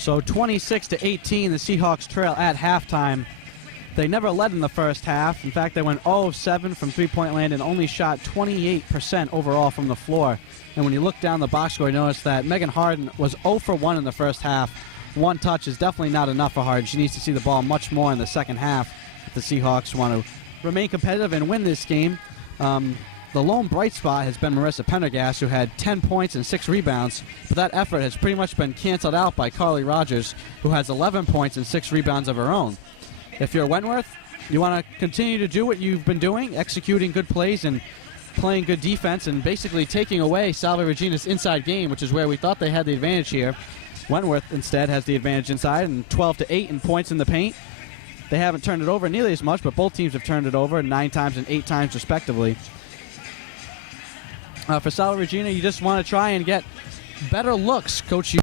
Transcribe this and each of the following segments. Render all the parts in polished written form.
So 26-18, the Seahawks trail at halftime. They never led in the first half. In fact, they went 0 of 7 from three-point land and only shot 28% overall from the floor. And when you look down the box score, you notice that Megan Harden was 0 for 1 in the first half. One touch is definitely not enough for Harden. She needs to see the ball much more in the second half if the Seahawks want to remain competitive and win this game. The lone bright spot has been Marissa Pendergast, who had 10 points and 6 rebounds, but that effort has pretty much been canceled out by Carly Rogers, who has 11 points and 6 rebounds of her own. If you're Wentworth, you want to continue to do what you've been doing, executing good plays and playing good defense and basically taking away Salve Regina's inside game, which is where we thought they had the advantage here. Wentworth instead has the advantage inside and 12-8 in points in the paint. They haven't turned it over nearly as much, but both teams have turned it over 9 times and 8 times respectively. For Salve Regina, you just want to try and get better looks. Coach, you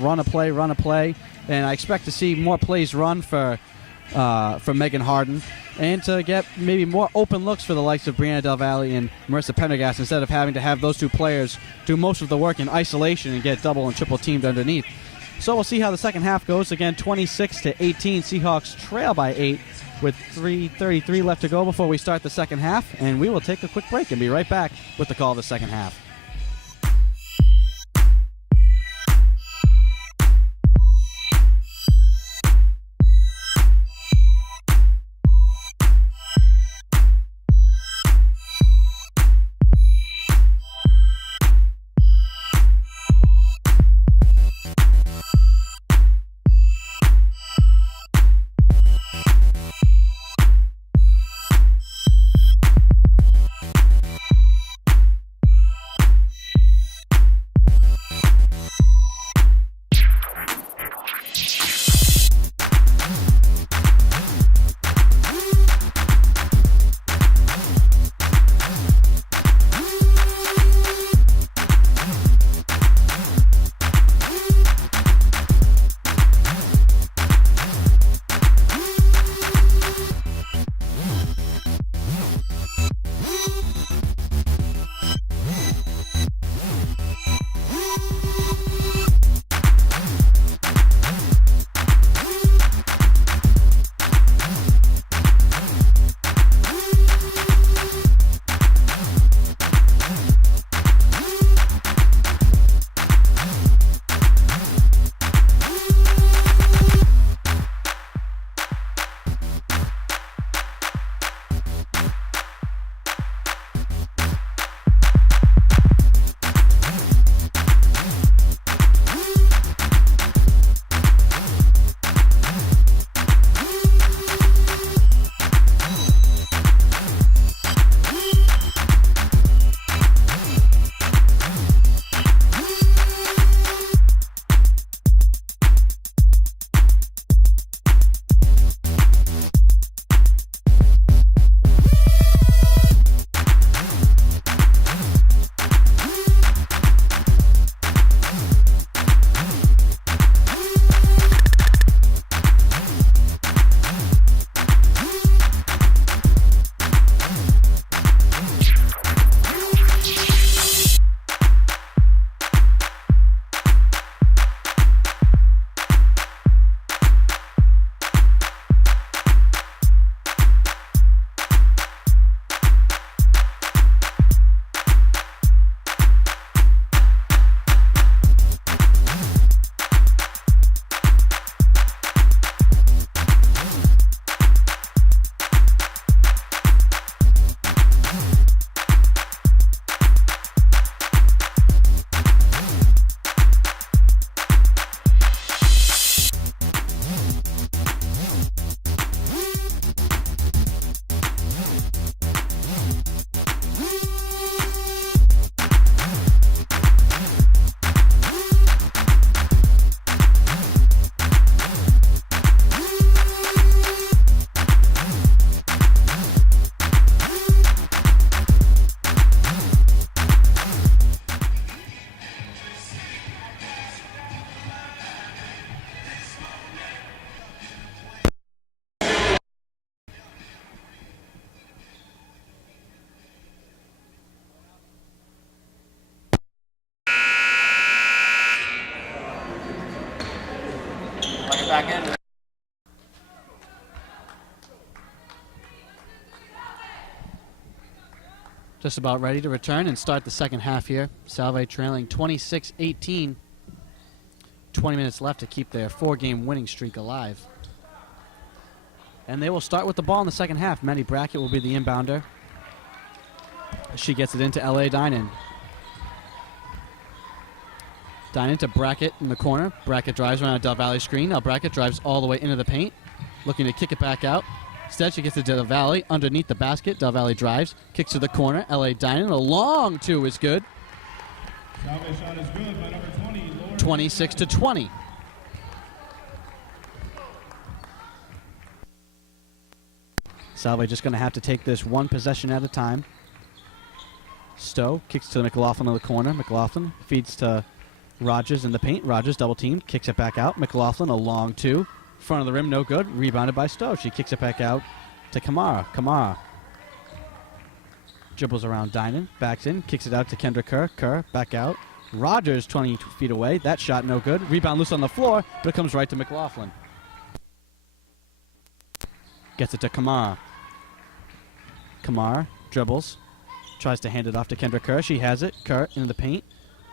run a play, and I expect to see more plays run for Megan Harden, and to get maybe more open looks for the likes of Brianna Del Valle and Marissa Pendergast, instead of having to have those two players do most of the work in isolation and get double and triple teamed underneath. So we'll see how the second half goes. Again, 26-18, Seahawks trail by 8 with 3:33 left to go before we start the second half, and we will take a quick break and be right back with the call of the second half. second. Just about ready to return and start the second half here. Salve trailing 26-18. 20 minutes left to keep their 4-game winning streak alive. And they will start with the ball in the second half. Maddie Brackett will be the inbounder. She gets it into L.A. Dinan. Dinan to Brackett in the corner. Brackett drives around a Del Valle screen. Now Brackett drives all the way into the paint, looking to kick it back out. Instead, she gets it to Del Valle underneath the basket. Del Valle drives, kicks to the corner. L.A. Dinan, a long two is good. Salve shot is good by number 20. 26-20. Salve just going to have to take this one possession at a time. Stowe kicks to McLaughlin in the corner. McLaughlin feeds to Rogers in the paint. Rogers double teamed, kicks it back out. McLaughlin a long two. Front of the rim, no good. Rebounded by Stowe. She kicks it back out to Kamara. Kamara dribbles around Dinan, backs in, kicks it out to Kendra Kerr. Kerr back out. Rogers 20 feet away. That shot no good. Rebound loose on the floor, but it comes right to McLaughlin. Gets it to Kamara. Kamara dribbles. Tries to hand it off to Kendra Kerr. She has it. Kerr into the paint.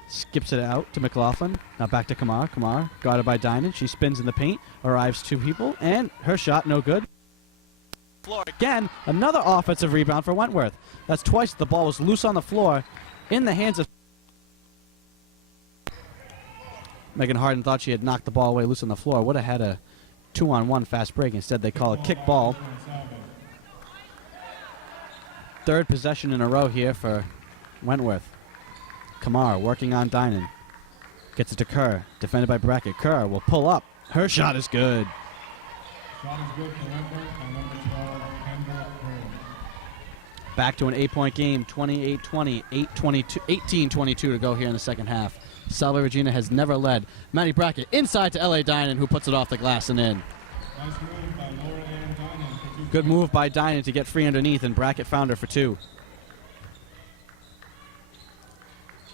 Skips it out to McLaughlin. Now back to Kamara. Kamara guarded by Dinan. She spins in the paint. Arrives two people. And her shot no good. Floor again. Another offensive rebound for Wentworth. That's twice the ball was loose on the floor in the hands of Megan Harden. Thought she had knocked the ball away loose on the floor. Would have had a 2-on-1 fast break. Instead they call a kick ball. Third possession in a row here for Wentworth. Kamara working on Dinan. Gets it to Kerr. Defended by Brackett. Kerr will pull up. Her shot is good. Shot is good for Wentworth by number 12, Kendra Kerr. Back to an 8-point game. 28-20. 18-22 to go here in the second half. Salve Regina has never led. Maddie Brackett inside to L.A. Dinan, who puts it off the glass and in. Nice move by Laura Ann Dinan for 2 Good move by Dinan to get free underneath, and Brackett found her for 2.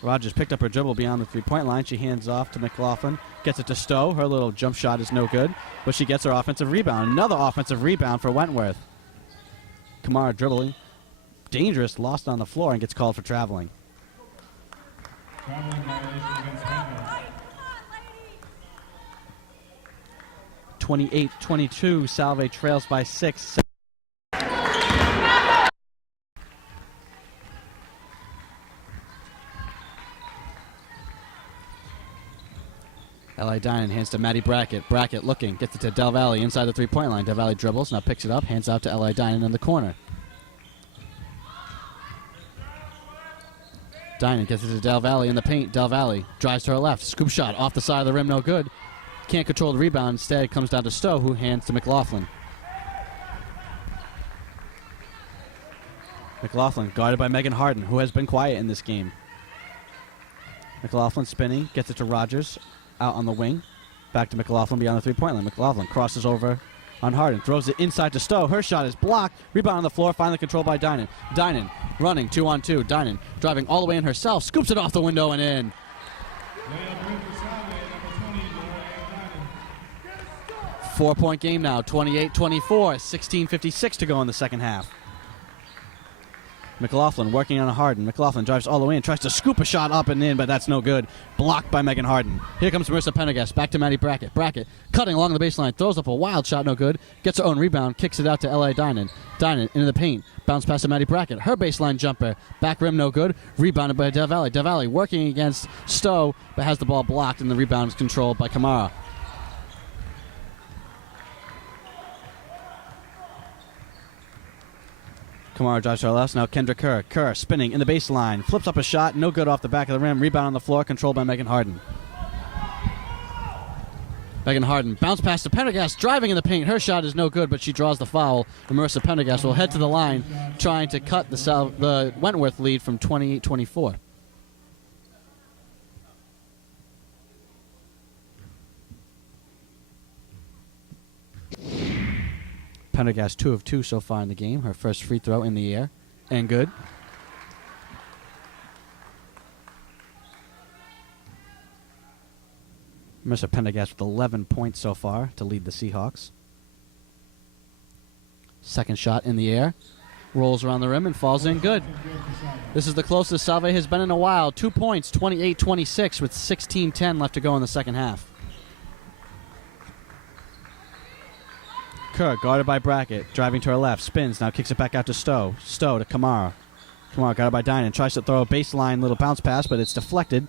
Rogers picked up her dribble beyond the three-point line. She hands off to McLaughlin. Gets it to Stowe. Her little jump shot is no good, but she gets her offensive rebound. Another offensive rebound for Wentworth. Kamara dribbling. Dangerous, lost on the floor, and gets called for traveling. Traveling violation against Wentworth. 28-22. Salve trails by 6. L.A. Dinan hands to Maddie Brackett. Brackett looking, gets it to Del Valle inside the three-point line. Del Valle dribbles, now picks it up, hands out to L.A. Dinan in the corner. Dinan gets it to Del Valle in the paint. Del Valle drives to her left. Scoop shot off the side of the rim, no good. Can't control the rebound. Instead, it comes down to Stowe, who hands to McLaughlin. McLaughlin guarded by Megan Harden, who has been quiet in this game. McLaughlin spinning, gets it to Rogers. Out on the wing. Back to McLaughlin beyond the three-point line. McLaughlin crosses over on Harden. Throws it inside to Stowe. Her shot is blocked. Rebound on the floor. Finally controlled by Dinan. Dinan running 2-on-2. Dinan driving all the way in herself. Scoops it off the window and in. Layup win for Salve, number 20, Laura Ann Dinan. 4-point game now. 28-24. 16:56 to go in the second half. McLaughlin working on Harden. McLaughlin drives all the way and tries to scoop a shot up and in, but that's no good. Blocked by Megan Harden. Here comes Marissa Pendergast. Back to Maddie Brackett. Brackett cutting along the baseline. Throws up a wild shot, no good. Gets her own rebound. Kicks it out to L.A. Dinan. Dinan into the paint. Bounce pass to Maddie Brackett. Her baseline jumper. Back rim, no good. Rebounded by Del Valle. Del Valle working against Stowe, but has the ball blocked, and the rebound is controlled by Kamara. Kamara drives to her left. Now Kendra Kerr. Kerr spinning in the baseline. Flips up a shot. No good off the back of the rim. Rebound on the floor. Controlled by Megan Harden. Megan Harden. Bounce pass to Pendergast. Driving in the paint. Her shot is no good, but she draws the foul. Marissa Pendergast will head to the line, trying to cut the Wentworth lead from 28-24. Pendergast 2 of 2 so far in the game. Her first free throw in the air. And good. Mr. Pendergast with 11 points so far to lead the Seahawks. Second shot in the air. Rolls around the rim and falls in good. This is the closest Salve has been in a while. 2 points, 28-26 with 16:10 left to go in the second half. Kerr guarded by Brackett, driving to her left, spins, now kicks it back out to Stowe. Stowe to Kamara. Kamara guarded by Dinan, tries to throw a baseline little bounce pass, but it's deflected.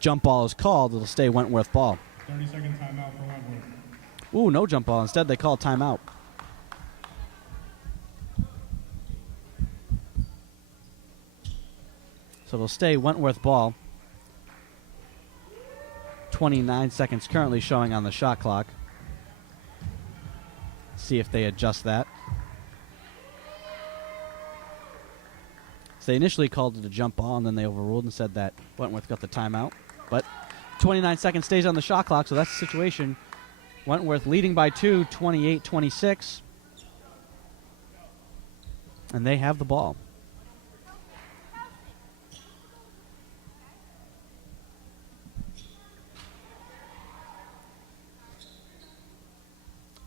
Jump ball is called. It'll stay Wentworth ball. 30-second timeout for Wentworth. Ooh, no jump ball. Instead, they call timeout. So it'll stay Wentworth ball. 29 seconds currently showing on the shot clock. See if they adjust that. So they initially called it a jump ball, and then they overruled and said that Wentworth got the timeout. But 29 seconds stays on the shot clock, so that's the situation. Wentworth leading by 2, 28-26. And they have the ball.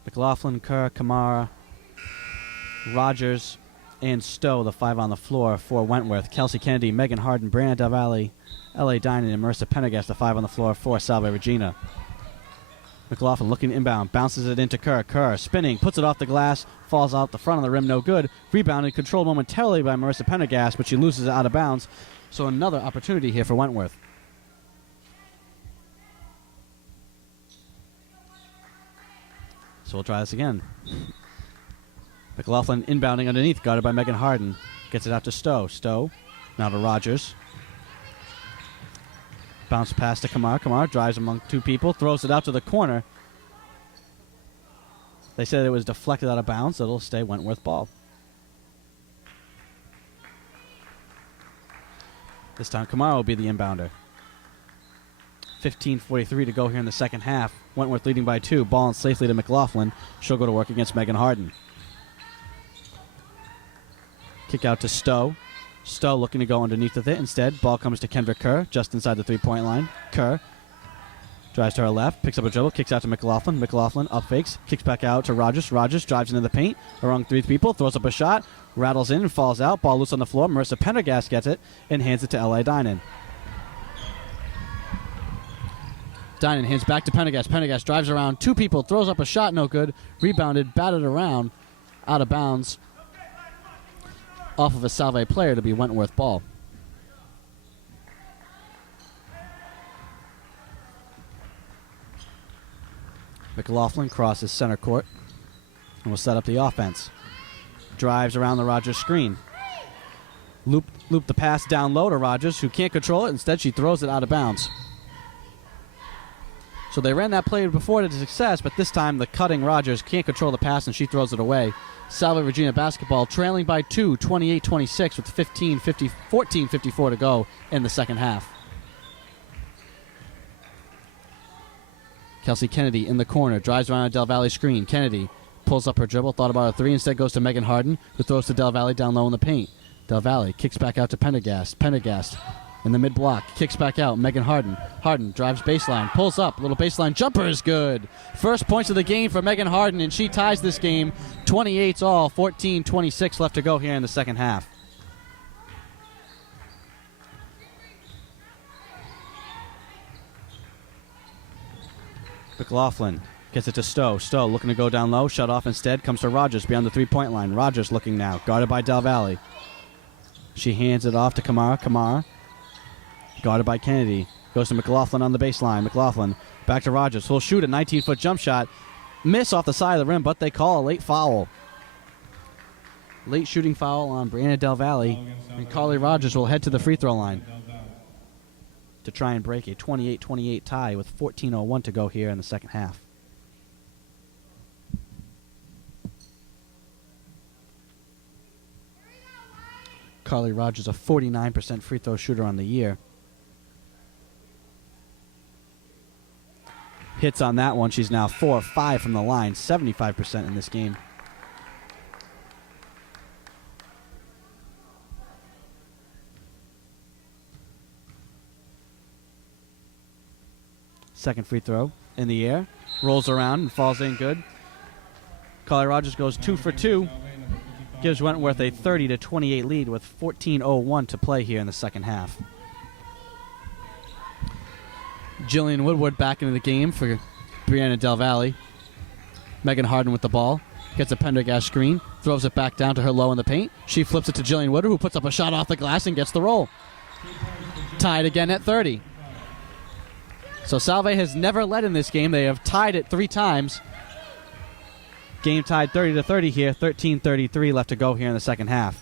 McLaughlin, Kerr, Kamara, Rogers, and Stowe, the 5 on the floor for Wentworth. Kelsey Kennedy, Megan Harden, Brianna Del Valle, L.A. Dinan, and Marissa Pendergast, the 5 on the floor for Salve Regina. McLaughlin looking inbound, bounces it into Kerr. Kerr spinning, puts it off the glass, falls out the front of the rim, no good. Rebounded, controlled momentarily by Marissa Pendergast, but she loses it out of bounds. So another opportunity here for Wentworth. So we'll try this again. McLaughlin inbounding underneath, guarded by Megan Harden. Gets it out to Stowe. Stowe now to Rogers. Bounce pass to Kamara. Kamara drives among 2 people, throws it out to the corner. They said it was deflected out of bounds, so it'll stay Wentworth ball. This time Kamara will be the inbounder. 15:43 to go here in the second half. Wentworth leading by 2. Ball in safely to McLaughlin. She'll go to work against Megan Harden. Kick out to Stowe. Stowe looking to go underneath with it. Instead, ball comes to Kendra Kerr, just inside the 3-point line. Kerr drives to her left, picks up a dribble, kicks out to McLaughlin. McLaughlin up fakes, kicks back out to Rogers. Rogers drives into the paint, around 3 people, throws up a shot, rattles in and falls out. Ball loose on the floor. Marissa Pendergast gets it and hands it to L.A. Dinan. Dinan hands back to Pendergast. Pendergast drives around 2 people, throws up a shot, no good. Rebounded, batted around, out of bounds. Off of a Salve player to be Wentworth ball. McLaughlin crosses center court and will set up the offense. Drives around the Rogers screen. Loop the pass down low to Rogers, who can't control it. Instead, she throws it out of bounds. So they ran that play before to success, but this time the cutting Rogers can't control the pass, and she throws it away. Salve Regina basketball trailing by 2, 28-26 with 14:54 to go in the second half. Kelsey Kennedy in the corner, drives around a Del Valle screen. Kennedy pulls up her dribble, thought about a 3, instead goes to Megan Harden, who throws to Del Valle down low in the paint. Del Valle kicks back out to Pendergast. Pendergast in the mid-block, kicks back out. Megan Harden. Harden drives baseline, pulls up. Little baseline jumper is good. First points of the game for Megan Harden, and she ties this game 28-all, 14:26 left to go here in the second half. McLaughlin gets it to Stowe. Stowe looking to go down low, shut off instead. Comes to Rogers beyond the 3-point line. Rogers looking now, guarded by Del Valle. She hands it off to Kamara. Kamara guarded by Kennedy. Goes to McLaughlin on the baseline. McLaughlin back to Rogers. Who'll shoot a 19-foot jump shot. Miss off the side of the rim, but they call a late foul. Late shooting foul on Brianna Del Valle. And Carly Rogers will head to the free throw line to try and break a 28-28 tie with 14:01 to go here in the second half. Carly Rogers, a 49% free throw shooter on the year. Hits on that one. She's now 4 of 5 from the line, 75% in this game. Second free throw in the air, rolls around and falls in good. Carly Rogers goes 2 for 2, gives Wentworth a 30-28 lead with 14:01 to play here in the second half. Jillian Woodward back into the game for Brianna Del Valle. Megan Harden with the ball. Gets a Pendergast screen. Throws it back down to her low in the paint. She flips it to Jillian Woodward, who puts up a shot off the glass and gets the roll. Tied again at 30. So Salve has never led in this game. They have tied it 3 times. Game tied 30-30 here. 13:33 left to go here in the second half.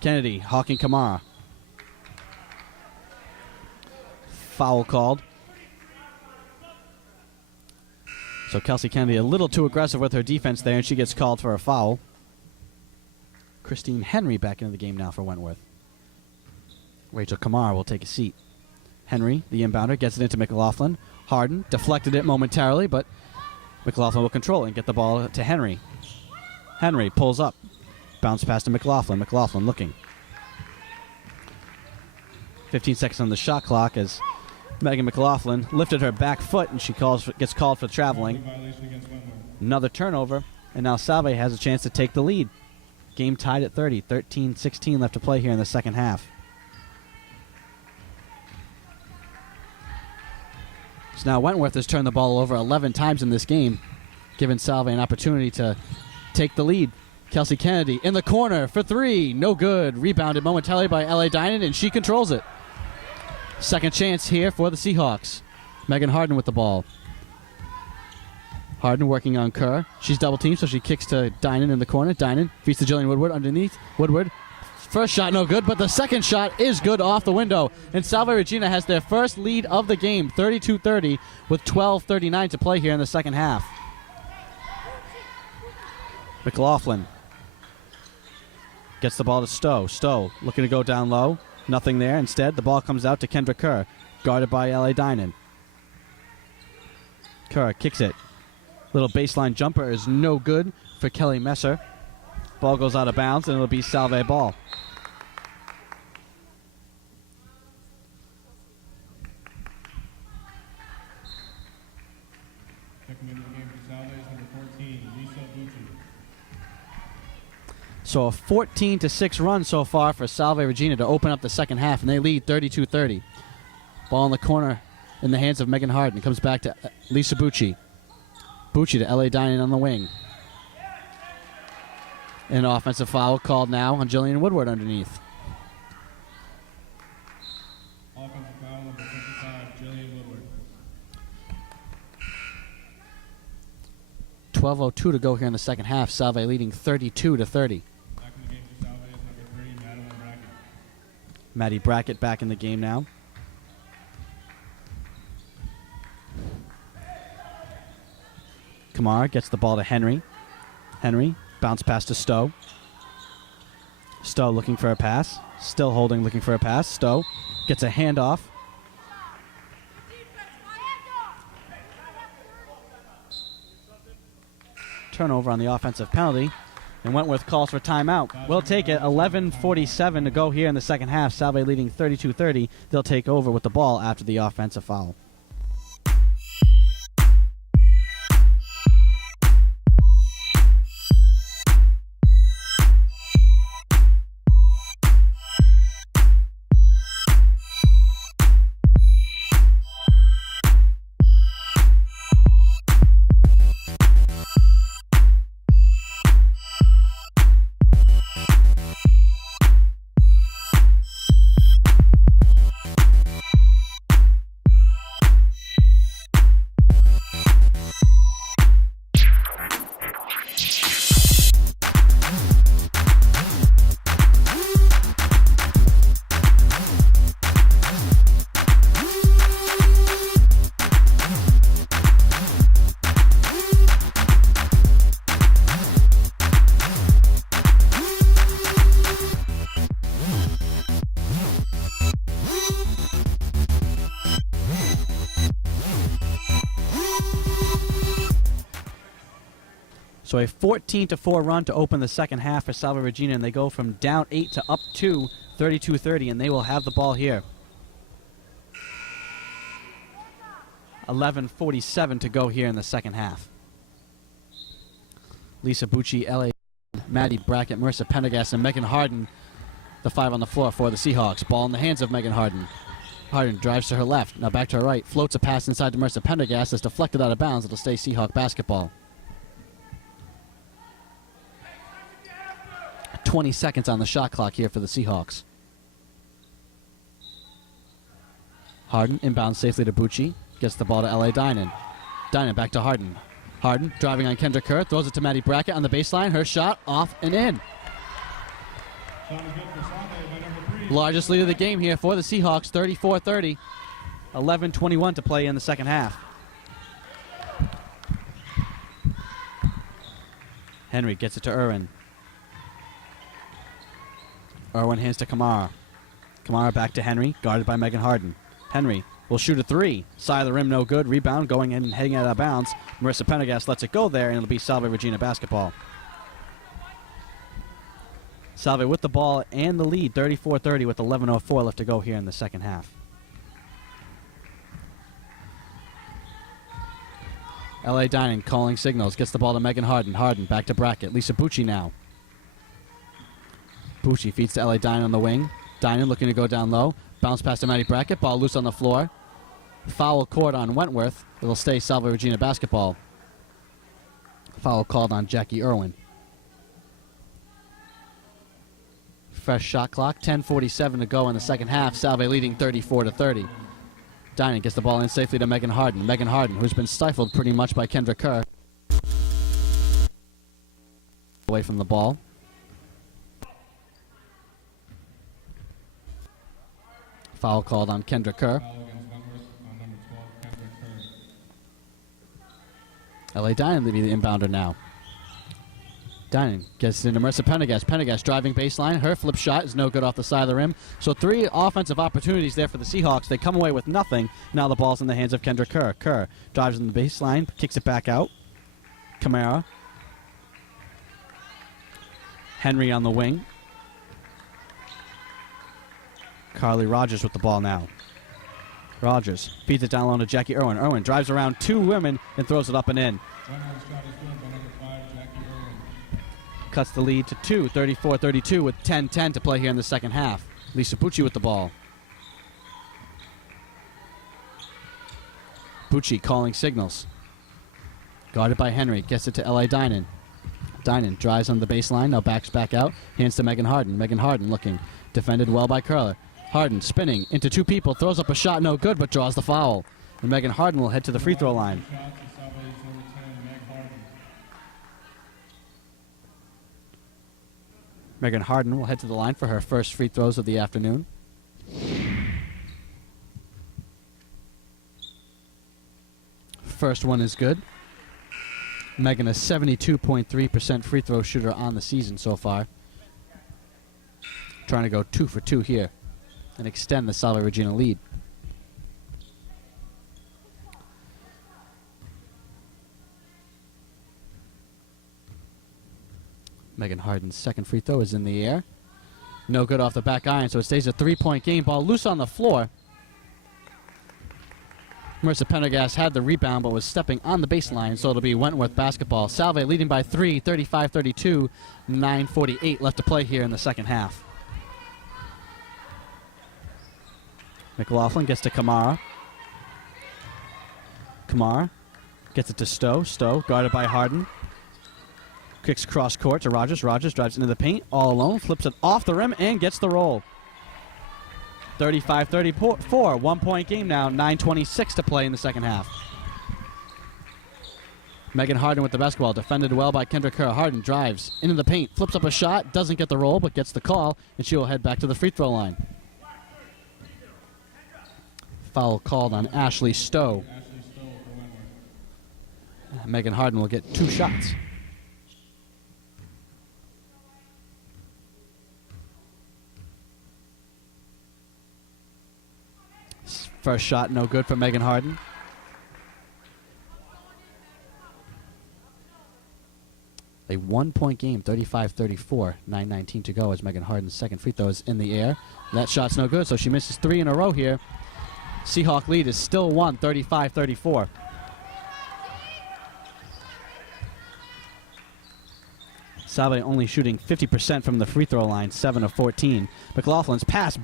Kennedy, Hawking Kamara. Foul called. So Kelsey Kennedy a little too aggressive with her defense there, and she gets called for a foul. Christine Henry back into the game now for Wentworth. Rachel Kamara will take a seat. Henry, the inbounder, gets it into McLaughlin. Harden deflected it momentarily, but McLaughlin will control it and get the ball to Henry. Henry pulls up. Bounce pass to McLaughlin. McLaughlin looking. 15 seconds on the shot clock as Megan McLaughlin lifted her back foot, and she gets called for traveling. Another turnover, and now Salve has a chance to take the lead. Game tied at 30. 13-16 left to play here in the second half. So now Wentworth has turned the ball over 11 times in this game, giving Salve an opportunity to take the lead. Kelsey Kennedy in the corner for 3. No good. Rebounded momentarily by L.A. Dinan, and she controls it. Second chance here for the Seahawks. Megan Harden with the ball. Harden working on Kerr. She's double teamed, so she kicks to Dinan in the corner. Dinan feeds to Jillian Woodward underneath. Woodward. First shot no good, but the second shot is good off the window. And Salve Regina has their first lead of the game, 32-30, with 12:39 to play here in the second half. McLaughlin gets the ball to Stowe. Stowe looking to go down low. Nothing there. Instead, the ball comes out to Kendra Kerr, guarded by L.A. Dinan. Kerr kicks it. Little baseline jumper is no good for Kelly Messer. Ball goes out of bounds, and it'll be Salve ball. Checking into the game for Salve is number 14, Lisa Bucci. So a 14-6 run so far for Salve Regina to open up the second half, and they lead 32-30. Ball in the corner in the hands of Megan Harden. Comes back to Lisa Bucci. Bucci to L.A. Dinan on the wing. An offensive foul called now on Jillian Woodward underneath. Offensive foul number 55, Jillian Woodward. 12:02 to go here in the second half. Salve leading 32-30. Back in the game for Salve is number 3, Madeline Brackett. Maddie Brackett back in the game now. Kamara gets the ball to Henry. Henry, bounce pass to Stowe. Stowe looking for a pass. Still holding, looking for a pass. Stowe gets a handoff. Turnover on the offensive penalty. And Wentworth calls for timeout. We'll take it. 11:47 to go here in the second half. Salve leading 32-30. They'll take over with the ball after the offensive foul. So a 14-4 run to open the second half for Salve Regina, and they go from down 8 to up 2, 32-30, and they will have the ball here. 11:47 to go here in the second half. Lisa Bucci, L.A., Maddie Brackett, Marissa Pendergast, and Megan Harden, the 5 on the floor for the Seahawks. Ball in the hands of Megan Harden. Harden drives to her left, now back to her right, floats a pass inside to Marissa Pendergast. It's deflected out of bounds. It'll stay Seahawk basketball. 20 seconds on the shot clock here for the Seahawks. Harden inbounds safely to Bucci. Gets the ball to L.A. Dinan. Dinan back to Harden. Harden driving on Kendra Kerr. Throws it to Maddie Brackett on the baseline. Her shot off and in. Shot is good for Salve by number 3. Largest lead of the game here for the Seahawks, 34-30. 11:21 to play in the second half. Henry gets it to Irwin. Irwin hands to Kamara. Kamara back to Henry, guarded by Megan Harden. Henry will shoot a 3. Side of the rim, no good. Rebound going in and heading out of bounds. Marissa Pendergast lets it go there, and it'll be Salve Regina basketball. Salve with the ball and the lead, 34-30 with 11:04 left to go here in the second half. L.A. Dinan calling signals, gets the ball to Megan Harden. Harden back to Brackett. Lisa Bucci now. Bucci feeds to L.A. Dinan on the wing. Dinan looking to go down low. Bounce pass to Maddie Brackett. Ball loose on the floor. Foul called on Wentworth. It'll stay Salve Regina basketball. Foul called on Jackie Irwin. Fresh shot clock. 10:47 to go in the second half. Salve leading 34-30. Dinan gets the ball in safely to Megan Harden. Megan Harden, who's been stifled pretty much by Kendra Kerr. Away from the ball. Foul called on Kendra Kerr. Foul against Wentworth on number 12, Kendra Kerr. L.A. Dinan will be the inbounder now. Dinan gets it into Marissa Pendergast. Pendergast driving baseline. Her flip shot is no good off the side of the rim. So 3 offensive opportunities there for the Seahawks. They come away with nothing. Now the ball's in the hands of Kendra Kerr. Kerr drives in the baseline, kicks it back out. Kamara. Henry on the wing. Carly Rogers with the ball now. Rogers feeds it down low to Jackie Irwin. Irwin drives around 2 women and throws it up and in. Wentworth's shot is good by number 5, Jackie Irwin. Cuts the lead to 2, 34-32 with 10:10 to play here in the second half. Lisa Bucci with the ball. Bucci calling signals. Guarded by Henry. Gets it to L.A. Dinan. Dinan drives on the baseline. Now backs back out. Hands to Megan Harden. Megan Harden looking. Defended well by Curler. Harden spinning into 2 people. Throws up a shot. No good, but draws the foul. And Megan Harden will head to the free throw line. Shots to Salve's number 10, Meg Harden. Megan Harden will head to the line for her first free throws of the afternoon. First one is good. Megan, a 72.3% free throw shooter on the season so far. Trying to go 2 for 2 here and extend the Salve Regina lead. Megan Harden's second free throw is in the air. No good off the back iron, so it stays a 3-point game. Ball loose on the floor. Marissa Pendergast had the rebound but was stepping on the baseline, so it'll be Wentworth basketball. Salve leading by 3, 35-32, 9:48 left to play here in the second half. McLaughlin gets to Kamara. Kamara gets it to Stowe. Stowe guarded by Harden. Kicks cross court to Rogers. Rogers drives into the paint all alone, flips it off the rim, and gets the roll. 35-34, 1-point game now, 9:26 to play in the second half. Megan Harden with the basketball, defended well by Kendra Kerr. Harden drives into the paint, flips up a shot, doesn't get the roll, but gets the call, and she will head back to the free throw line. Foul called on Ashley Stowe. Ashley Stowe for Wentworth. Megan Harden will get 2 shots. First shot, no good for Megan Harden. A 1-point game, 35-34, 9:19 to go as Megan Harden's second free throw is in the air. That shot's no good, so she misses 3 in a row here. Seahawk lead is still 35-34. Salve only shooting 50% from the free throw line, 7 of 14. McLaughlin's pass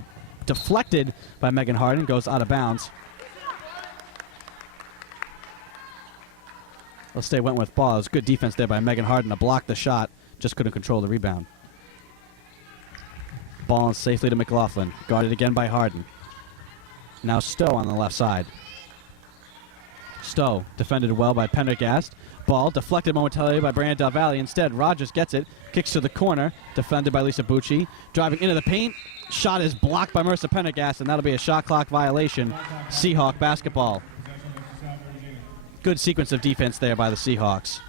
deflected by Megan Harden, goes out of bounds. They'll stay Wentworth ball. It was good defense there by Megan Harden to block the shot, just couldn't control the rebound. Ball safely to McLaughlin, guarded again by Harden. Now Stowe on the left side. Stowe defended well by Pendergast. Ball deflected momentarily by Brianna Del Valle. Instead, Rogers gets it, kicks to the corner, defended by Lisa Bucci. Driving into the paint, shot is blocked by Marissa Pendergast, and that'll be a shot clock violation. Seahawk basketball. Good sequence of defense there by the Seahawks.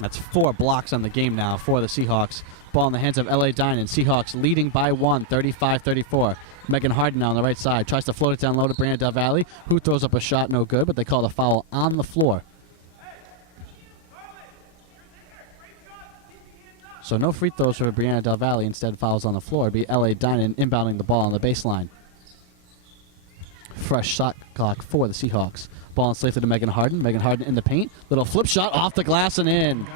That's 4 blocks on the game now for the Seahawks. Ball in the hands of L.A. Dinan. Seahawks leading by 1, 35-34. Megan Harden now on the right side. Tries to float it down low to Brianna Del Valle, who throws up a shot, no good, but they call the foul on the floor. So no free throws for Brianna Del Valle. Instead, fouls on the floor. It'd be L.A. Dinan inbounding the ball on the baseline. Fresh shot clock for the Seahawks. Ball safely to Megan Harden. Megan Harden in the paint. Little flip shot off the glass and in.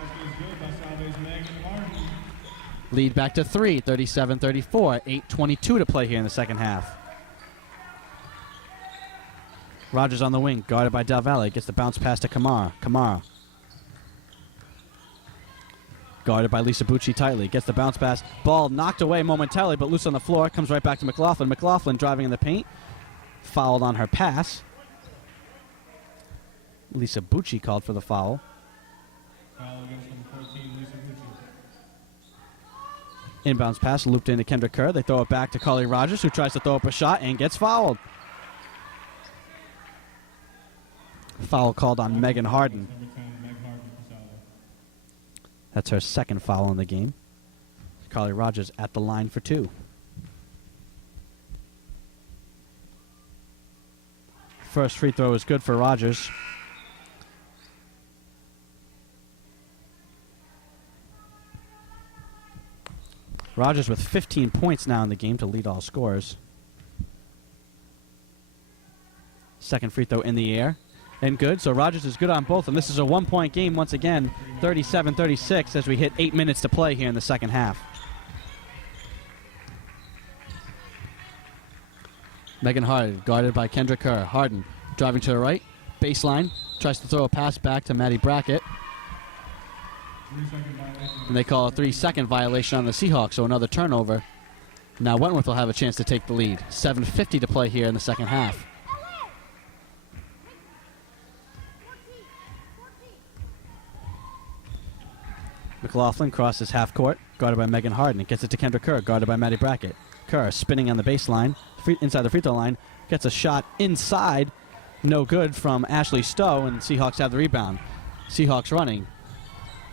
Lead back to 3, 37-34. 8:22 to play here in the second half. Rogers on the wing, guarded by Del Valle. Gets the bounce pass to Kamara. Kamara. Guarded by Lisa Bucci tightly. Gets the bounce pass. Ball knocked away momentarily, but loose on the floor. Comes right back to McLaughlin. McLaughlin driving in the paint. Fouled on her pass. Lisa Bucci called for the foul. Foul against number 14, Lisa Bucci. Inbounds pass looped into Kendra Kerr. They throw it back to Carly Rogers, who tries to throw up a shot and gets fouled. Foul called on Megan Harden. Number 10, Meg Harden for Salve. That's her second foul in the game. Carly Rogers at the line for 2. First free throw is good for Rogers. Rogers with 15 points now in the game to lead all scorers. Second free throw in the air. And good, so Rogers is good on both, and this is a 1-point game once again, 37-36 as we hit 8 minutes to play here in the second half. Megan Harden, guarded by Kendra Kerr. Harden driving to the right, baseline, tries to throw a pass back to Maddie Brackett. 3-second violation. And they call a 3-second violation on the Seahawks, so another turnover. Now Wentworth will have a chance to take the lead. 7:50 to play here in the second half. McLaughlin crosses half court, guarded by Megan Harden. Gets it to Kendra Kerr, guarded by Maddie Brackett. Kerr spinning on the baseline, inside the free throw line, gets a shot inside, no good from Ashley Stowe, and Seahawks have the rebound. Seahawks running.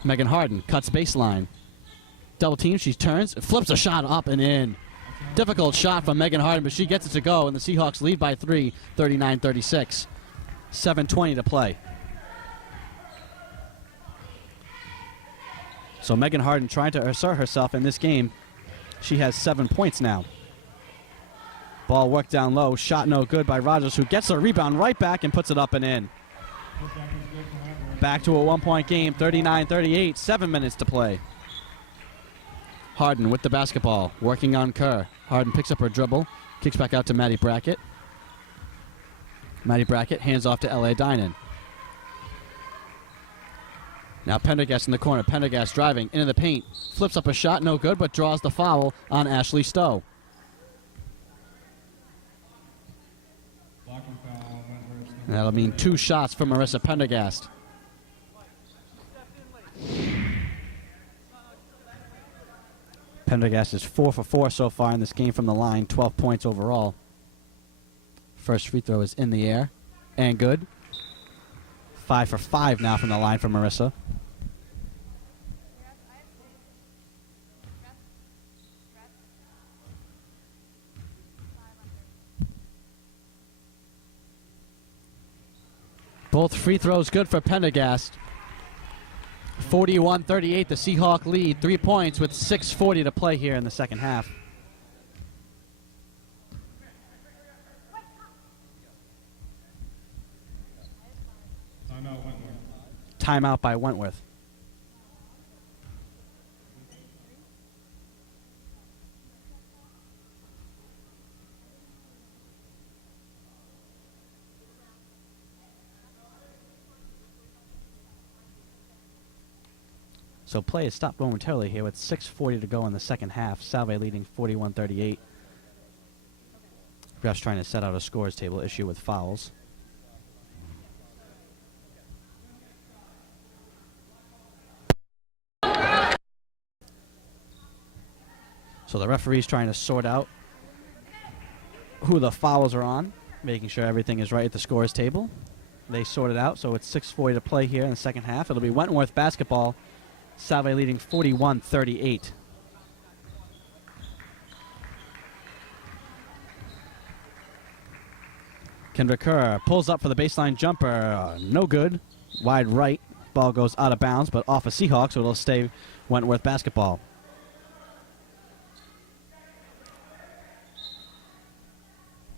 Megan Harden cuts baseline. Double team, she turns, flips a shot up and in. Difficult shot from Megan Harden, but she gets it to go, and the Seahawks lead by 3, 39-36. 7:20 to play. So Megan Harden trying to assert herself in this game. She has 7 points now. Ball worked down low, shot no good by Rogers, who gets a rebound right back and puts it up and in. Back to a 1-point game, 39-38, 7 minutes to play. Harden with the basketball, working on Kerr. Harden picks up her dribble, kicks back out to Maddie Brackett. Maddie Brackett hands off to L.A. Dinan. Now Pendergast in the corner. Pendergast driving into the paint. Flips up a shot, no good, but draws the foul on Ashley Stowe. Blocking foul, Wentworth. And that'll mean 2 shots for Marissa Pendergast. Pendergast is 4 for 4 so far in this game from the line, 12 points overall. First free throw is in the air and good. 5 for 5 now from the line for Marissa. Both free throws good for Pendergast. 41-38, the Seahawk lead. 3 points with 6:40 to play here in the second half. Timeout Wentworth. Timeout by Wentworth. So play has stopped momentarily here with 6:40 to go in the second half. Salve leading 41-38. Refs trying to set out a scores table issue with fouls. So the referee's trying to sort out who the fouls are on, making sure everything is right at the scores table. They sort it out, so it's 6:40 to play here in the second half. It'll be Wentworth basketball. Salve leading 41-38. Kendra Kerr pulls up for the baseline jumper. No good. Wide right. Ball goes out of bounds, but off a Seahawk, so it'll stay Wentworth basketball.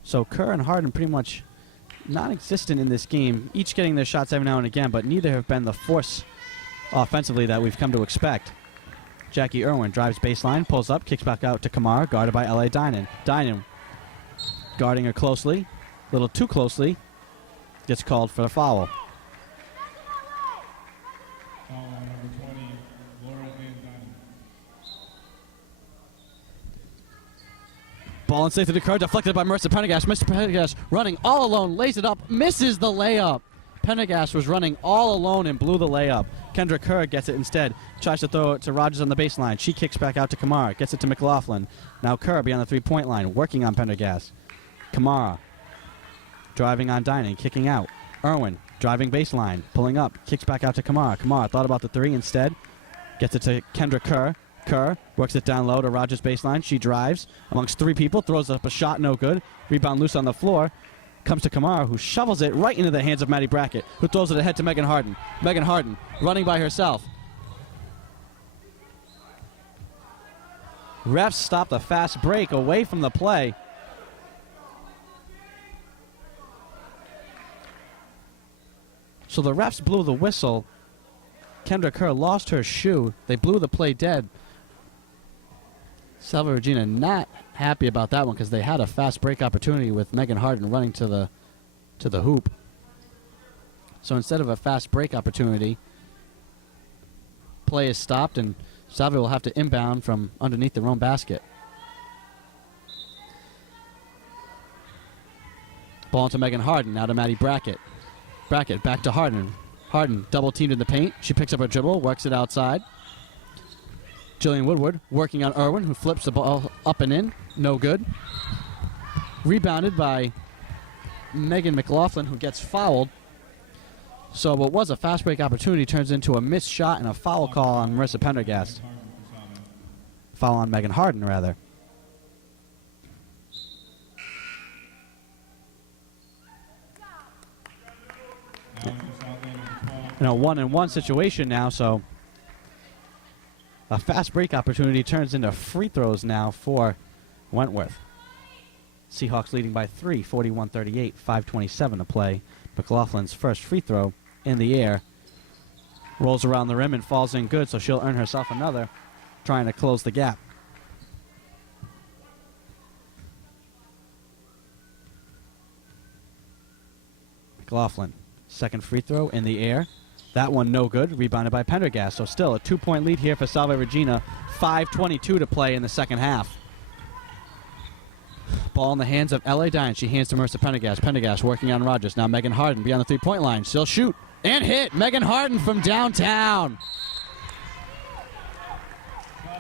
So Kerr and Harden pretty much non-existent in this game, each getting their shots every now and again, but neither have been the force offensively that we've come to expect. Jackie Irwin drives baseline, pulls up, kicks back out to Kamar, guarded by L.A. Dinan. Dinan guarding her closely, a little too closely, gets called for a foul. Foul on number 20, Laura Van Dyne. Ball and safe to the Kerr, deflected by Marissa Pendergast. Mr. Pendergast running all alone, lays it up, misses the layup. Pendergast was running all alone and blew the layup. Kendra Kerr gets it instead. Tries to throw it to Rogers on the baseline. She kicks back out to Kamara. Gets it to McLaughlin. Now Kerr beyond the three-point line, working on Pendergast. Kamara driving on Dinan, kicking out. Irwin driving baseline, pulling up, kicks back out to Kamara. Kamara thought about the three instead. Gets it to Kendra Kerr. Kerr works it down low to Rogers baseline. She drives amongst three people, throws up a shot, no good. Rebound loose on the floor. Comes to Kamara, who shovels it right into the hands of Maddie Brackett, who throws it ahead to Megan Harden. Megan Harden running by herself. Refs stop the fast break away from the play. So the refs blew the whistle. Kendra Kerr lost her shoe. They blew the play dead. Salve Regina not happy about that one because they had a fast break opportunity with Megan Harden running to the hoop. So instead of a fast break opportunity, play is stopped and Salve will have to inbound from underneath their own basket. Ball into Megan Harden, now to Maddie Brackett. Brackett back to Harden. Harden double teamed in the paint. She picks up her dribble, works it outside. Jillian Woodward working on Irwin, who flips the ball up and in. No good. Rebounded by Megan McLaughlin, who gets fouled. So what was a fast break opportunity turns into a missed shot and a foul call on Marissa Pendergast. Foul on Megan Harden, rather. In a 1-and-1 situation now, so a fast break opportunity turns into free throws now for Wentworth. Seahawks leading by 3, 41-38, 5:27 to play. McLaughlin's first free throw in the air. Rolls around the rim and falls in good, so she'll earn herself another, trying to close the gap. McLaughlin, second free throw in the air. That one no good, rebounded by Pendergast. So still a 2-point lead here for Salve Regina. 5:22 to play in the second half. Ball in the hands of L.A. Dinan. She hands to Marissa Pendergast. Pendergast working on Rogers. Now Megan Harden beyond the three-point line. She'll shoot and hit. Megan Harden from downtown.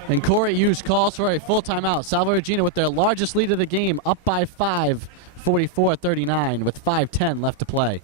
And Corey Hughes calls for a full timeout. Salve Regina with their largest lead of the game, up by 5, 44-39, with 5:10 left to play.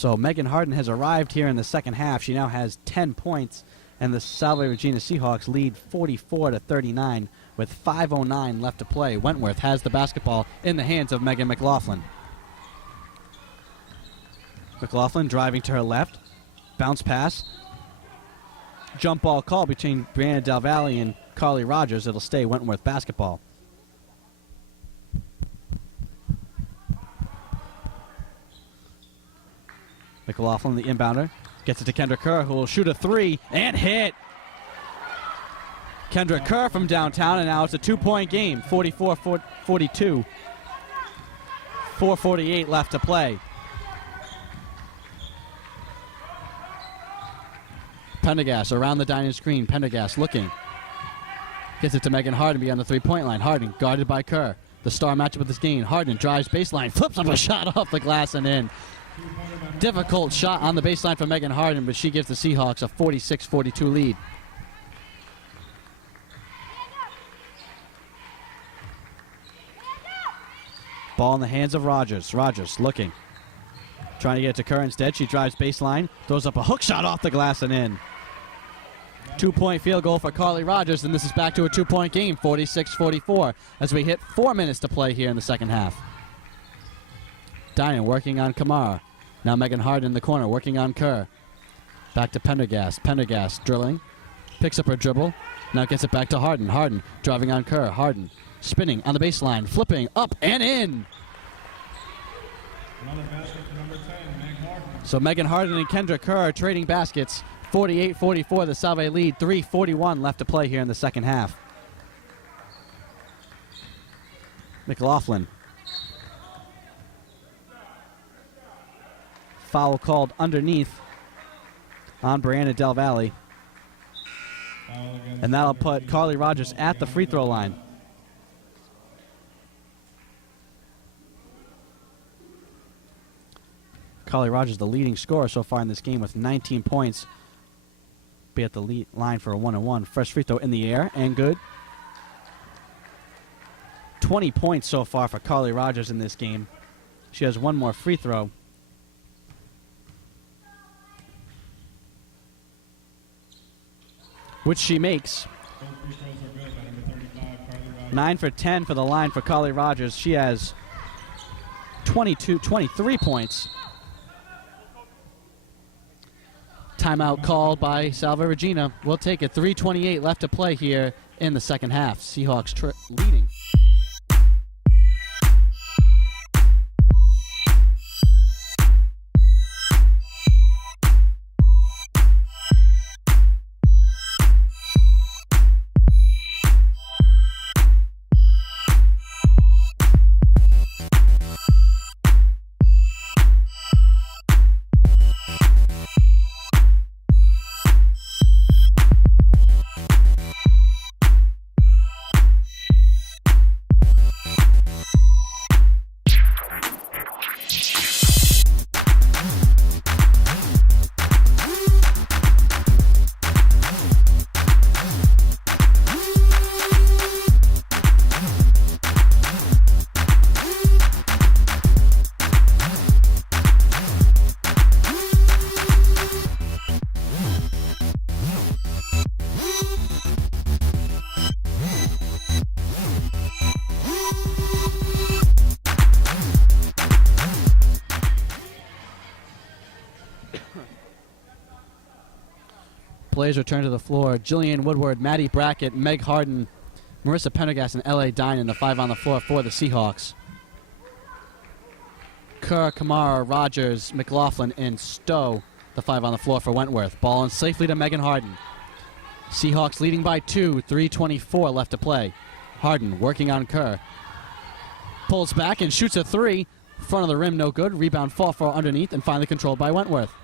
So Megan Harden has arrived here in the second half. She now has 10 points, and the Salve Regina Seahawks lead 44-39 with 5:09 left to play. Wentworth has the basketball in the hands of Megan McLaughlin. McLaughlin driving to her left. Bounce pass. Jump ball call between Brianna Del Valle and Carly Rogers. It'll stay Wentworth basketball. McLaughlin, the inbounder, gets it to Kendra Kerr, who will shoot a three and hit. Kendra Kerr from downtown, and now it's a 2-point game, 44-42. 4:48 left to play. Pendergast around the dining screen. Pendergast looking. Gets it to Megan Harden beyond the three-point line. Harden guarded by Kerr. The star matchup of this game. Harden drives baseline, flips up a shot off the glass and in. Difficult shot on the baseline for Megan Harden, but she gives the Seahawks a 46-42 lead. Ball in the hands of Rogers. Rogers looking. Trying to get it to Kerr instead. She drives baseline, throws up a hook shot off the glass and in. 2-point field goal for Carly Rogers, and this is back to a 2-point game, 46-44, as we hit 4 minutes to play here in the second half. Dinan working on Kamara. Now Megan Harden in the corner, working on Kerr. Back to Pendergast. Pendergast drilling. Picks up her dribble. Now gets it back to Harden. Harden driving on Kerr. Harden spinning on the baseline, flipping up and in. Another basket for number 10, Meg Harden. So Megan Harden and Kendra Kerr are trading baskets. 48-44, the Salve lead. 3:41 left to play here in the second half. McLaughlin. Foul called underneath on Brianna Del Valle. And that'll put Carly Rogers at the free throw line. Carly Rogers, the leading scorer so far in this game with 19 points. Be at the lead line for a 1-on-1. Fresh free throw in the air and good. 20 points so far for Carly Rogers in this game. She has one more free throw. Which she makes. Both free throws are good by number 35, Carly Rogers. 9 for 10 for the line for Carly Rogers. She has 23 points. Timeout called by Salve Regina. We'll take it. 3:28 left to play here in the second half. Seahawks leading. Players return to the floor. Jillian Woodward, Maddie Brackett, Meg Harden, Marissa Pendergast, and L.A. Dinan, the 5 on the floor for the Seahawks. Kerr, Kamara, Rogers, McLaughlin, and Stowe, the 5 on the floor for Wentworth. Ball in safely to Megan Harden. Seahawks leading by 2, 3:24 left to play. Harden working on Kerr. Pulls back and shoots a 3. Front of the rim, no good. Rebound fall for underneath, and finally controlled by Wentworth.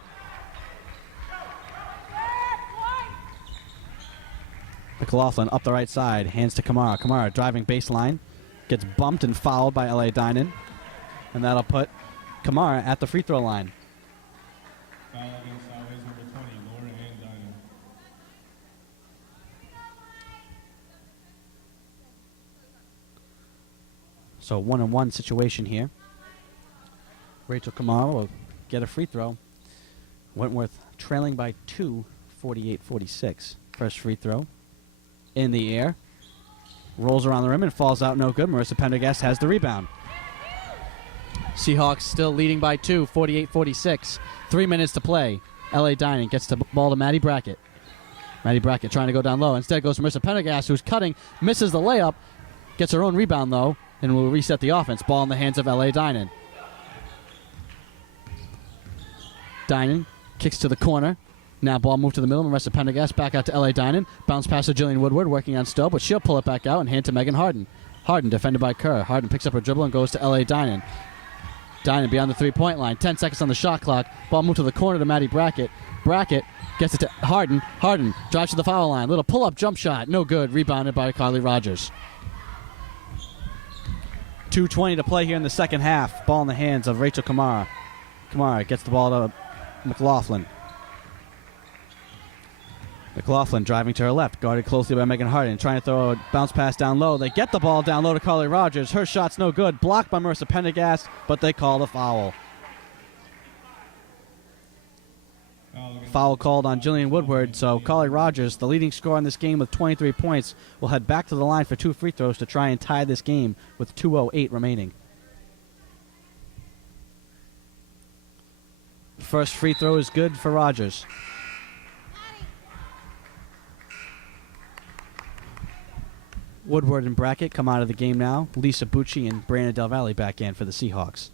McLaughlin up the right side, hands to Kamara. Kamara driving baseline, gets bumped and fouled by L.A. Dinan, and that'll put Kamara at the free throw line. Foul against Salve's number 20, Laura Ann Dinan. So 1-on-1 situation here. Rachel Kamara will get a free throw Wentworth trailing by 2, 48-46. First free throw. In the air. Rolls around the rim and falls out no good. Marissa Pendergast has the rebound. Seahawks still leading by 2, 48-46. 3 minutes to play. LA Dining gets the ball to Maddie Brackett. Maddie Brackett trying to go down low. Instead goes to Marissa Pendergast, who's cutting, misses the layup, gets her own rebound, though, and will reset the offense. Ball in the hands of LA Dining. Dining kicks to the corner. Now ball moved to the middle. Marissa Pendergast back out to LA Dining. Bounce pass to Jillian Woodward, working on Stowe, but she'll pull it back out and hand to Megan Harden. Harden defended by Kerr. Harden picks up her dribble and goes to LA Dining. Dining beyond the three-point line. 10 seconds on the shot clock. Ball moved to the corner to Maddie Brackett. Brackett gets it to Harden. Harden drives to the foul line. Little pull-up jump shot. No good. Rebounded by Carly Rogers. 2:20 to play here in the second half. Ball in the hands of Rachel Kamara. Kamara gets the ball to McLaughlin. McLaughlin driving to her left, guarded closely by Megan Harden, trying to throw a bounce pass down low. They get the ball down low to Carly Rogers. Her shot's no good. Blocked by Marissa Pendergast, but they call the foul. Foul called on Jillian Woodward, so Carly Rogers, the leading scorer in this game with 23 points, will head back to the line for 2 free throws to try and tie this game with 2:08 remaining. First free throw is good for Rogers. Woodward and Brackett come out of the game now. Lisa Bucci and Brianna Del Valle back in for the Seahawks.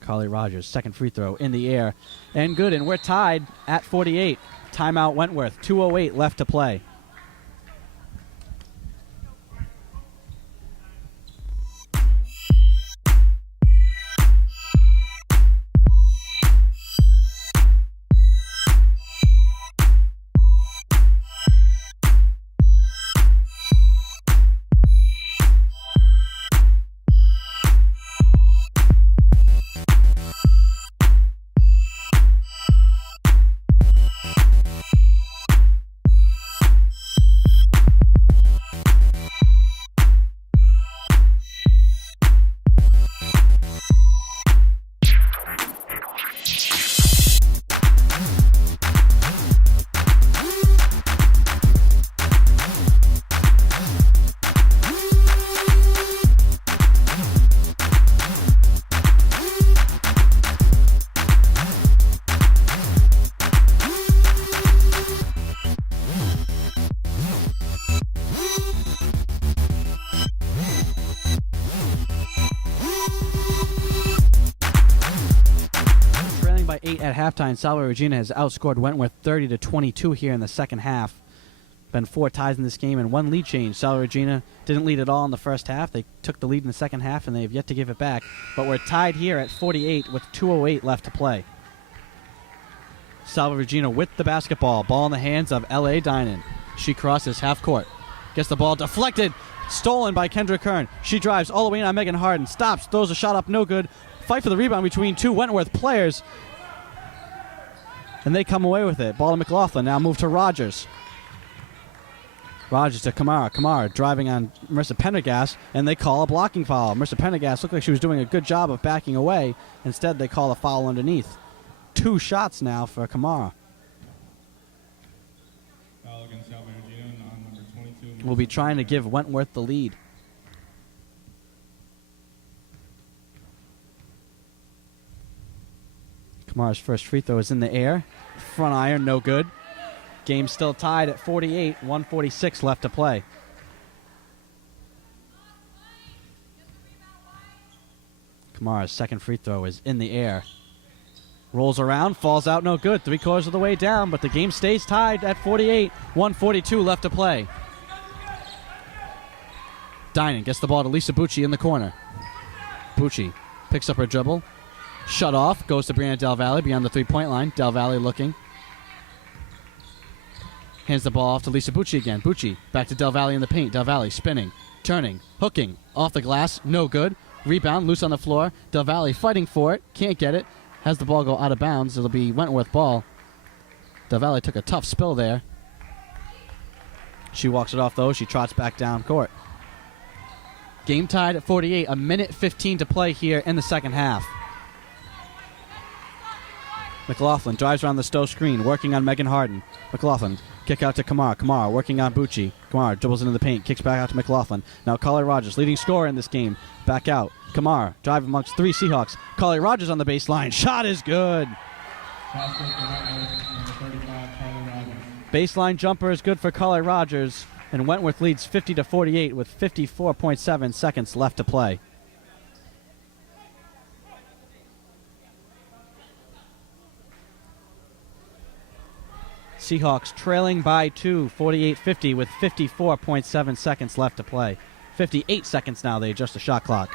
Carly Rogers, second free throw in the air. And good, and we're tied at 48. Timeout Wentworth, 2:08 left to play. At halftime, Salve Regina has outscored Wentworth 30-22 here in the second half. Been 4 ties in this game and 1 lead change. Salve Regina didn't lead at all in the first half. They took the lead in the second half, and they have yet to give it back. But we're tied here at 48 with 2:08 left to play. Salve Regina with the basketball. Ball in the hands of LA Dinan. She crosses half court. Gets the ball deflected. Stolen by Kendra Kern. She drives all the way in on Megan Harden. Stops. Throws a shot up. No good. Fight for the rebound between 2 Wentworth players. And they come away with it. Ball to McLaughlin. Now move to Rogers. Rogers to Kamara. Kamara driving on Marissa Pendergast, and they call a blocking foul. Marissa Pendergast looked like she was doing a good job of backing away. Instead, they call a foul underneath. 2 shots now for Kamara. Foul against Salve Regina on number 22. We'll be trying to give Wentworth the lead. Kamara's first free throw is in the air. Front iron, no good. Game still tied at 48, 1:46 left to play. Kamara's second free throw is in the air. Rolls around, falls out, no good. 3/4 of the way down, but the game stays tied at 48, 1:42 left to play. Dinan gets the ball to Lisa Bucci in the corner. Bucci picks up her dribble. Shut off, goes to Brianna Del Valle beyond the 3-point line. Del Valle looking. Hands the ball off to Lisa Bucci again. Bucci back to Del Valle in the paint. Del Valle spinning, turning, hooking, off the glass, no good. Rebound, loose on the floor. Del Valle fighting for it, can't get it. Has the ball go out of bounds. It'll be Wentworth ball. Del Valle took a tough spill there. She walks it off though. She trots back down court. Game tied at 48. 1:15 to play here in the second half. McLaughlin drives around the Stowe screen, working on Megan Harden. McLaughlin, kick out to Kamar. Kamar working on Bucci. Kamar dribbles into the paint, kicks back out to McLaughlin. Now Carly Rogers, leading scorer in this game. Back out. Kamar, drive amongst three Seahawks. Carly Rogers on the baseline. Shot is good. Baseline jumper is good for Carly Rogers, and Wentworth leads 50-48 with 54.7 seconds left to play. Seahawks trailing by 2, 48-50 with 54.7 seconds left to play. 58 seconds now, they adjust the shot clock.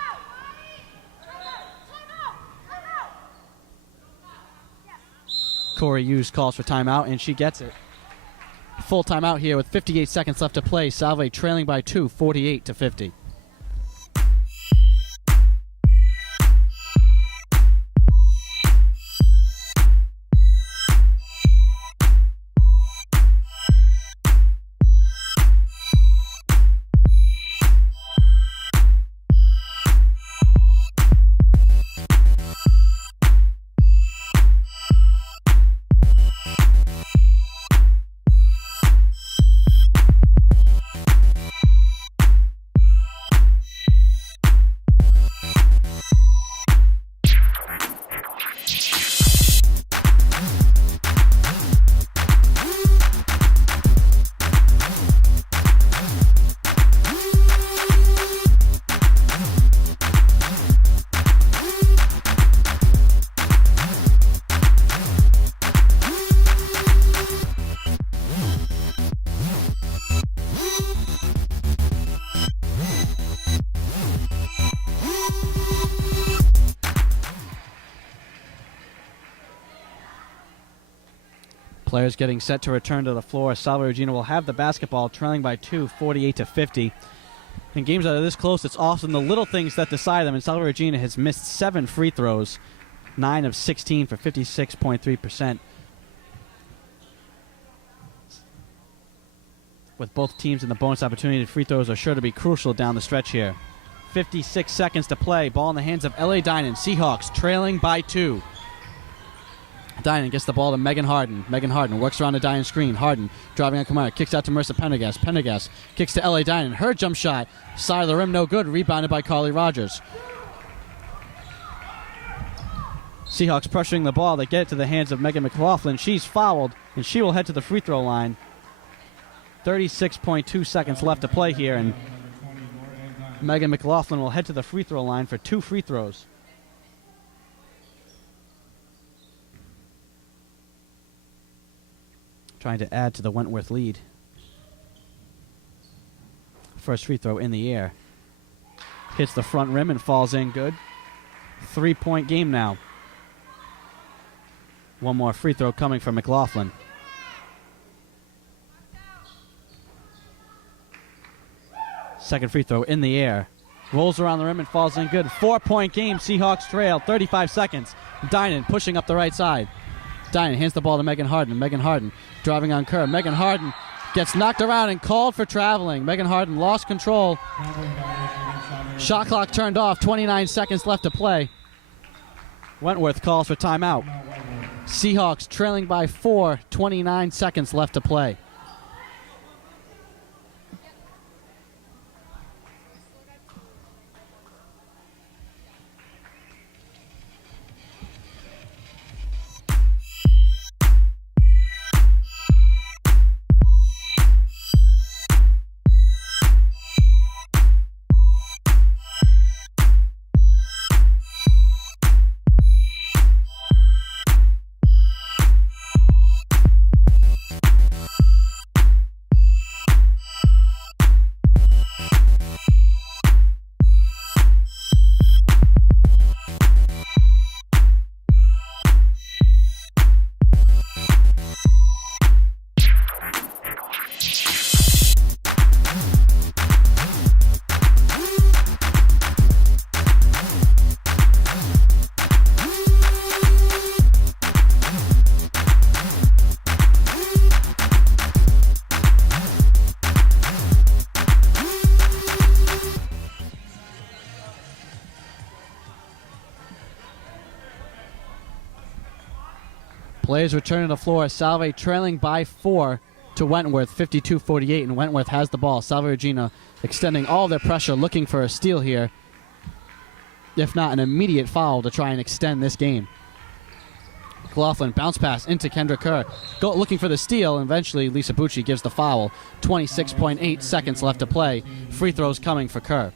Corey Hughes calls for timeout, and she gets it. Full timeout here with 58 seconds left to play. Salve trailing by 2, 48-50. Players getting set to return to the floor. Salve Regina will have the basketball, trailing by 2, 48-50. In games that are this close, it's often the little things that decide them, and Salve Regina has missed 7 free throws, 9 of 16 for 56.3%. With both teams in the bonus opportunity, free throws are sure to be crucial down the stretch here. 56 seconds to play. Ball in the hands of L.A. Dinan. Seahawks trailing by 2. Dinan gets the ball to Megan Harden. Megan Harden works around the Dinan screen. Harden driving on Kamara. Kicks out to Marissa Pendergast. Pendergast kicks to L.A. Dinan. Her jump shot. Side of the rim, no good. Rebounded by Carly Rogers. Seahawks pressuring the ball. They get it to the hands of Megan McLaughlin. She's fouled, and she will head to the free throw line. 36.2 seconds left to play here, and Megan McLaughlin will head to the free throw line for 2 free throws. Trying to add to the Wentworth lead. First free throw in the air. Hits the front rim and falls in good. 3-point game now. One more free throw coming from McLaughlin. Second free throw in the air. Rolls around the rim and falls in good. 4-point game. Seahawks trail. 35 seconds. Dinan pushing up the right side. Dinan hands the ball to Megan Harden. Megan Harden driving on Kerr. Megan Harden gets knocked around and called for traveling. Megan Harden lost control. Shot clock turned off. 29 seconds left to play. Wentworth calls for timeout. Seahawks trailing by 4. 29 seconds left to play. Players return to the floor. Salve trailing by 4 to Wentworth, 52-48, and Wentworth has the ball. Salve Regina extending all their pressure, looking for a steal here. If not, an immediate foul to try and extend this game. McLaughlin bounce pass into Kendra Kerr. Looking for the steal, and eventually Lisa Bucci gives the foul. 26.8 seconds left to play. Free throws coming for Kerr.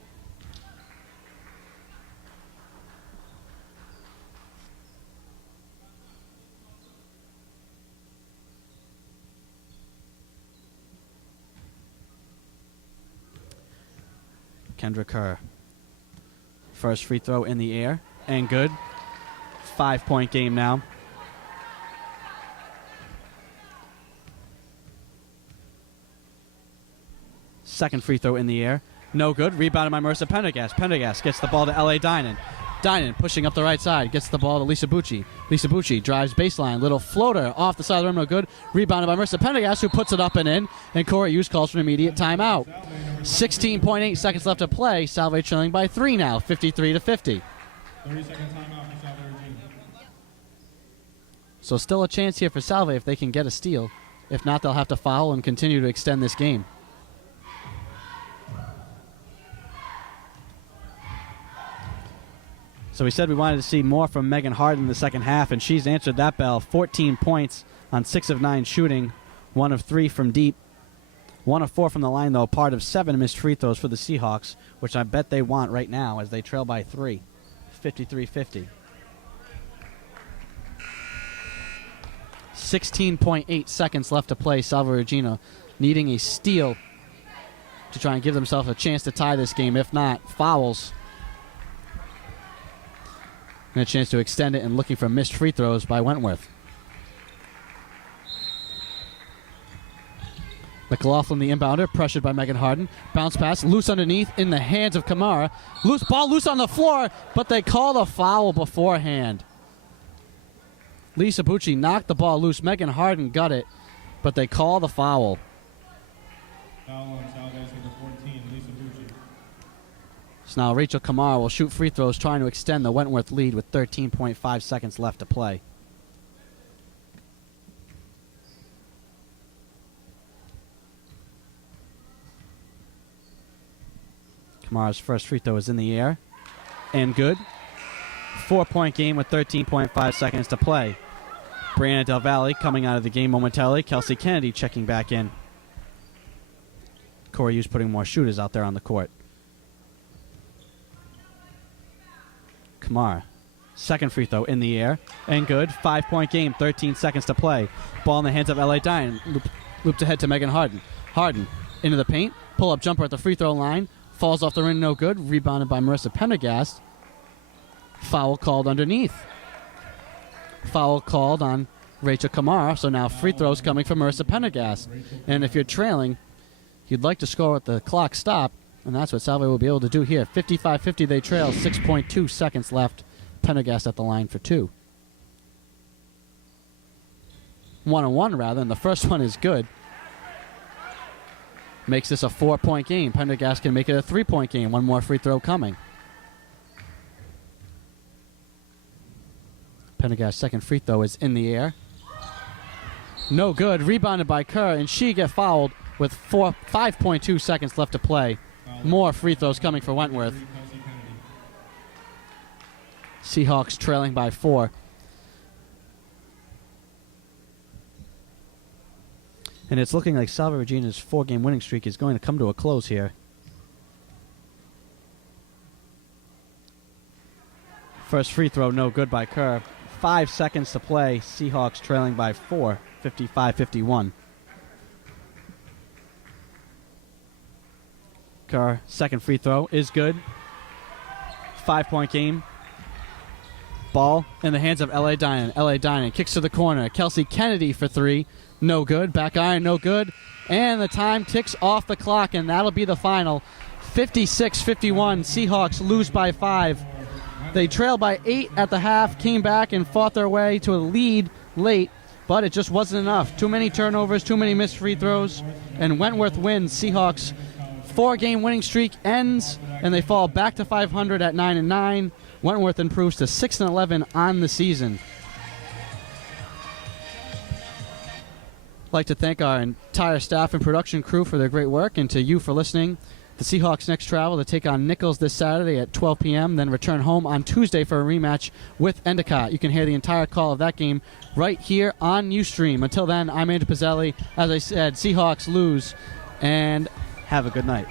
Kendra Kerr. First free throw in the air, and good. 5-point game now. Second free throw in the air, no good. Rebounded by Marissa Pendergast. Pendergast gets the ball to L.A. Dinan. Dinan pushing up the right side, gets the ball to Lisa Bucci. Lisa Bucci drives baseline, little floater off the side of the rim, no good. Rebounded by Marissa Pendergast, who puts it up and in, and Cora Hughes calls for an immediate timeout. 16.8 seconds left to play. Salve trailing by 3 now, 53-50. 30-second timeout for Salve Regina. So still a chance here for Salve if they can get a steal. If not, they'll have to foul and continue to extend this game. So we said we wanted to see more from Megan Harden in the second half, and she's answered that bell. 14 points on 6 of 9 shooting, 1 of 3 from deep. 1 of 4 from the line, though, part of 7 missed free throws for the Seahawks, which I bet they want right now as they trail by 3, 53-50. 16.8 seconds left to play. Salve Regina needing a steal to try and give themselves a chance to tie this game. If not, fouls. And a chance to extend it, and looking for missed free throws by Wentworth. McLaughlin, the inbounder, pressured by Megan Harden. Bounce pass, loose underneath, in the hands of Kamara. Loose on the floor, but they call the foul beforehand. Lisa Bucci knocked the ball loose. Megan Harden got it, but they call the foul. Foul on Salve's number 14, Lisa Bucci. So now Rachel Kamara will shoot free throws, trying to extend the Wentworth lead with 13.5 seconds left to play. Kamara's first free throw is in the air, and good. 4-point game with 13.5 seconds to play. Brianna Del Valle coming out of the game momentarily. Kelsey Kennedy checking back in. Cora Hughes putting more shooters out there on the court. Kamara, second free throw in the air, and good. 5-point game, 13 seconds to play. Ball in the hands of L.A. Dinan. Looped ahead to Megan Harden. Harden into the paint. Pull-up jumper at the free throw line. Falls off the rim, no good. Rebounded by Marissa Pendergast. Foul called underneath. Foul called on Rachel Kamara, so now free throws coming from Marissa Pendergast. And if you're trailing, you'd like to score with the clock stop, and that's what Salve will be able to do here. 55-50 they trail, 6.2 seconds left. Pendergast at the line for 2. 1-on-1 rather, and the first one is good. Makes this a 4-point game. Pendergast can make it a 3-point game. One more free throw coming. Pendergast's second free throw is in the air. No good. Rebounded by Kerr, and she get fouled with 5.2 seconds left to play. More free throws coming for Wentworth. Seahawks trailing by 4. And it's looking like Salve Regina's 4-game winning streak is going to come to a close here. First free throw, no good by Kerr. 5 seconds to play. Seahawks trailing by 4, 55-51. Kerr, second free throw is good. 5-point game. Ball in the hands of L.A. Dinan. L.A. Dinan kicks to the corner. Kelsey Kennedy for 3. No good. Back iron, no good. And the time ticks off the clock, and that'll be the final. 56-51. Seahawks lose by 5. They trailed by 8 at the half, came back and fought their way to a lead late, but it just wasn't enough. Too many turnovers, too many missed free throws, and Wentworth wins. Seahawks 4-game winning streak ends, and they fall back to 500 at 9-9. Wentworth improves to 6-11 on the season. like to thank our entire staff and production crew for their great work, and to you for listening. The Seahawks next travel to take on Nichols this Saturday at 12 p.m., then return home on Tuesday for a rematch with Endicott. You can hear the entire call of that game right here on Ustream. Until then, I'm Andrew Pizzelli. As I said, Seahawks lose, and have a good night.